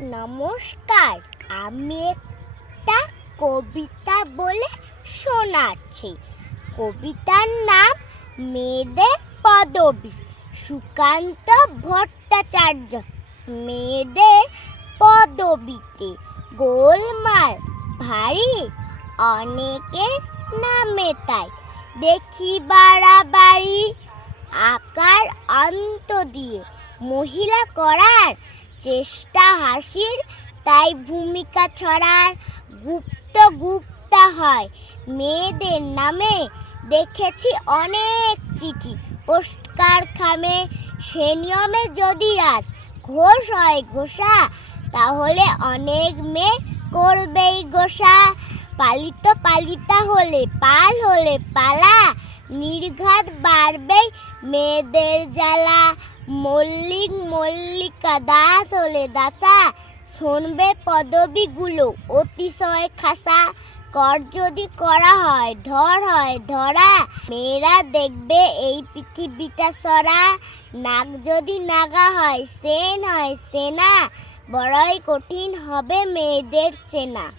নমস্কার, আমি একটা কবিতা বলে শোনাচ্ছি। কবিতার নাম মেয়েদের পদবী, সুকান্ত ভট্টাচার্য। মেয়েদের পদবীতে গোলমাল, ভারী, অনেকের নামে তাই। দেখি বাড়াবাড়ি, আকার অন্ত দিয়ে, মহিলা করার চেষ্টা হাসির, তাই ভূমিকা ছড়ার গুপ্ত গুপ্তা হয়। মেয়েদের নামে দেখেছি অনেক চিঠি। পোস্টকার খামে সে নিয়মে যদি আজ ঘোষ হয় ঘোষা, তাহলে অনেক মেয়ে করবেই গোসা। পালিত পালিতা হলে পাল, হলে পালা, নির্ঘাত বাড়বেই মেয়েদের জ্বালা। মল্লিক মল্লিকা, দাস হলে দাসা। শুনবে পদবীগুলো, অতিশয় খাসা। কর যদি করা হয়, ধর হয় ধরা। মেয়েরা দেখবে এই পৃথিবীটা সরা। নাক যদি নাগা হয়, সেন হয় সেনা। বড়ই কঠিন হবে মেয়েদের চেনা।